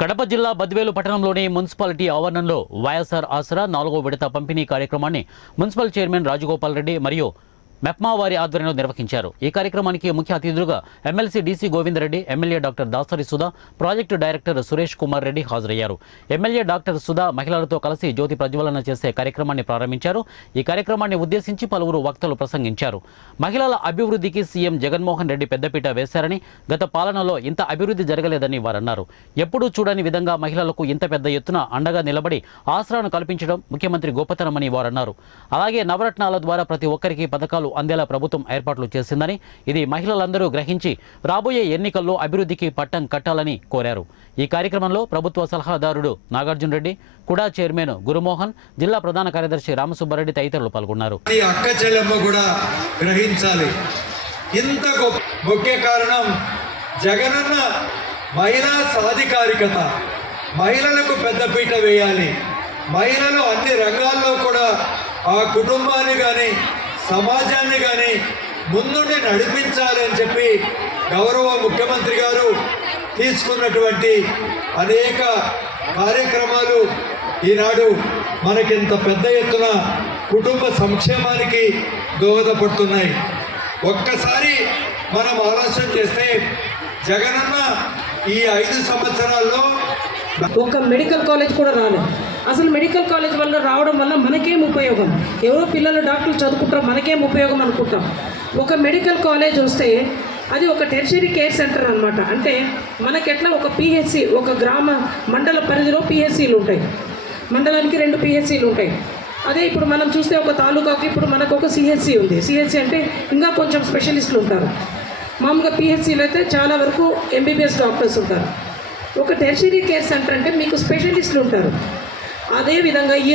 కడప జిల్లా బద్వేలు పట్టణంలోని మున్సిపాలిటీ ఆవరణంలో వైఎస్ఆర్ ఆసరా 4వ విడత పంపిణీ కార్యక్రమాన్ని మున్సిపల్ చైర్మన్ రాజగోపాల్ రెడ్డి మరియు మెప్మా వారి ఆధ్వర్యంలో నిర్వహించారు। ఈ కార్యక్రమానికి ముఖ్య అతిథులుగా MLC DC Govindareddy, MLA doctor Dasari Sudha, project director Suresh Kumar Reddy హాజరయ్యారు। ఎమ్మెల్యే డాక్టర్ సుధా మహిళలతో కలిసి జ్యోతి ప్రజ్వలన చేసే కార్యక్రమాన్ని ప్రారంభించారు। ఈ కార్యక్రమాన్ని ఉద్దేశించి పలువురు వక్తలు ప్రసంగించారు। మహిళల అభివృద్ధికి సీఎం జగన్మోహన్ రెడ్డి పెద్దపీట వేశారని, గత పాలనలో ఇంత అభివృద్ధి జరగలేదని వారన్నారు। ఎప్పుడూ చూడని విధంగా మహిళలకు ఇంత పెద్ద ఎత్తున అండగా నిలబడి ఆసరాను కల్పించడం ముఖ్యమంత్రి గొప్పతనమని వారన్నారు। అలాగే నవరత్నాల ద్వారా ప్రతి ఒక్కరికి పథకాలు అందేలా ప్రభుత్వం ఏర్పాట్లు చేసిందని, ఇది మహిళలందరూ గ్రహించి రాబోయే ఎన్నికల్లో అభివృద్ధికి పట్టం కట్టాలని కోరారు। ఈ కార్యక్రమంలో ప్రభుత్వ సలహాదారుడు నాగార్జున రెడ్డి, కుడా చైర్మన్ గురుమోహన్, జిల్లా ప్రధాన కార్యదర్శి రామసుబ్బారెడ్డి తదితరులు పాల్గొన్నారు। అక్క చెల్లెమ్మ కూడా గ్రహించాలి, ఇంత ముఖ్య కారణం జగనన్న మహిళా సాధికారికత, మహిళలకు పెద్దపీట వేయాలి, మహిళలు అన్ని రంగాల్లో కూడా ఆ కుటుంబాన్ని కానీ సమాజాన్ని కానీ ముందుండి నడిపించాలి అని చెప్పి గౌరవ ముఖ్యమంత్రి గారు తీసుకున్నటువంటి అనేక కార్యక్రమాలు ఈనాడు మనకింత పెద్ద ఎత్తున కుటుంబ సంక్షేమానికి దోహదపడుతున్నాయి। ఒక్కసారి మనం ఆలోచన చేస్తే జగనన్న ఈ 5 సంవత్సరాల్లో ఒక మెడికల్ కాలేజ్ కూడా రాలేదు। అసలు మెడికల్ కాలేజ్ వల్ల రావడం వల్ల మనకేం ఉపయోగం? ఎవరో పిల్లలు డాక్టర్లు చదువుకుంటారు, మనకేం ఉపయోగం అనుకుంటాం। ఒక మెడికల్ కాలేజ్ వస్తే అది ఒక టెర్షరీ కేర్ సెంటర్ అనమాట। అంటే మనకెట్లా ఒక పిహెచ్సి, ఒక గ్రామ మండల పరిధిలో పిహెచ్సిలు ఉంటాయి, మండలానికి 2 పిహెచ్సిలు ఉంటాయి। అదే ఇప్పుడు మనం చూస్తే ఒక తాలూకాకి ఇప్పుడు మనకు ఒక సిహెచ్సి ఉంది। సిహెచ్సి అంటే ఇంకా కొంచెం స్పెషలిస్టులు ఉంటారు। మామూలుగా పిహెచ్సిలు అయితే చాలా వరకు ఎంబీబీఎస్ డాక్టర్స్ ఉంటారు। ఒక టెర్షరీ కేర్ సెంటర్ అంటే మీకు స్పెషలిస్టులు ఉంటారు। అదేవిధంగా ఈ